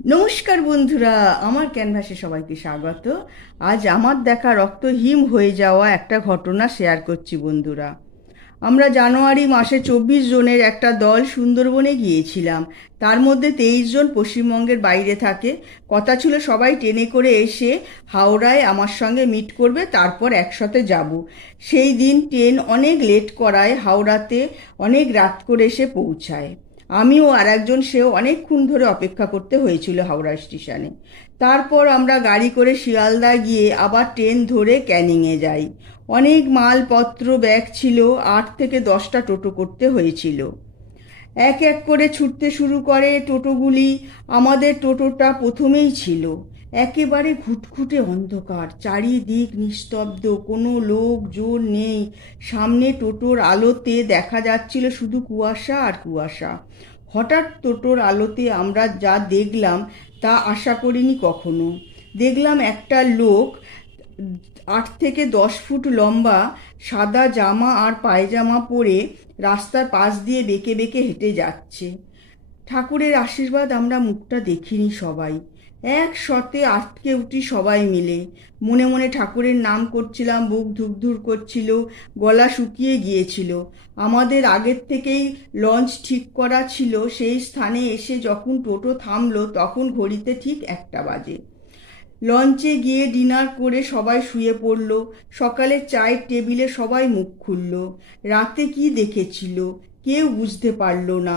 নমস্কার বন্ধুরা, আমার ক্যানভাসে সবাইকে স্বাগত। আজ আমার দেখা রক্তহীন হয়ে যাওয়া একটা ঘটনা শেয়ার করছি বন্ধুরা। আমরা জানুয়ারি মাসে 24 জনের একটা দল সুন্দরবনে গিয়েছিলাম। তার মধ্যে 23 জন পশ্চিমবঙ্গের বাইরে থাকে। কথা ছিল সবাই ট্রেনে করে এসে হাওড়ায় আমার সঙ্গে মিট করবে, তারপর একসাথে যাব। সেই দিন ট্রেন অনেক লেট করায় হাওড়াতে অনেক রাত করে এসে পৌঁছায়। আমিও আর একজন, সেও অনেকক্ষণ ধরে অপেক্ষা করতে হয়েছিল হাওড়া স্টেশনে। তারপর আমরা গাড়ি করে শিয়ালদা গিয়ে আবার ট্রেন ধরে ক্যানিংয়ে যাই। অনেক মালপত্র ব্যাগ ছিল, 8 থেকে 10টা টোটো করতে হয়েছিল। এক এক করে ছুটতে শুরু করে টোটোগুলি। আমাদের টোটোটা প্রথমেই ছিল। একেবারে ঘুটঘুটে অন্ধকার, চারিদিক নিস্তব্ধ, কোনো লোকজন নেই। সামনে টোটোর আলোতে দেখা যাচ্ছিল শুধু কুয়াশা আর কুয়াশা। হঠাৎ টোটোর আলোতে আমরা যা দেখলাম তা আশা করিনি কখনো। দেখলাম একটা লোক 8 থেকে 10 ফুট লম্বা, সাদা জামা আর পায়জামা পরে রাস্তার পাশ দিয়ে বেঁকে বেঁকে হেঁটে যাচ্ছে। ঠাকুরের আশীর্বাদ আমরা মুখটা দেখিনি সবাই। একসাথে আটকে উঠি সবাই মিলে। মনে মনে ঠাকুরের নাম করছিলাম, বুক ধুকধুর করছিল, গলা শুকিয়ে গিয়েছিল। আমাদের আগের থেকেই লঞ্চ ঠিক করা ছিল। সেই স্থানে এসে যখন টোটো থামলো তখন ঘড়িতে ঠিক 1টা বাজে। লঞ্চে গিয়ে ডিনার করে সবাই শুয়ে পড়ল। সকালে চায়ের টেবিলে সবাই মুখ খুলল। রাতে কি দেখেছিল কেউ বুঝতে পারল না।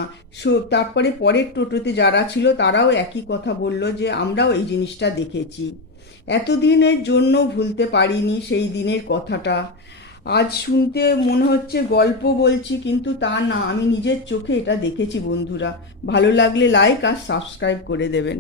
তারপরে পরের টোটোতে যারা ছিল তারাও একই কথা বলল যে আমরাও এই জিনিসটা দেখেছি। এতদিনের জন্য ভুলতে পারিনি সেই দিনের কথাটা। আজ শুনতে মনে হচ্ছে গল্প বলছি, কিন্তু তা না, আমি নিজের চোখে এটা দেখেছি বন্ধুরা। ভালো লাগলে লাইক আর সাবস্ক্রাইব করে দেবেন।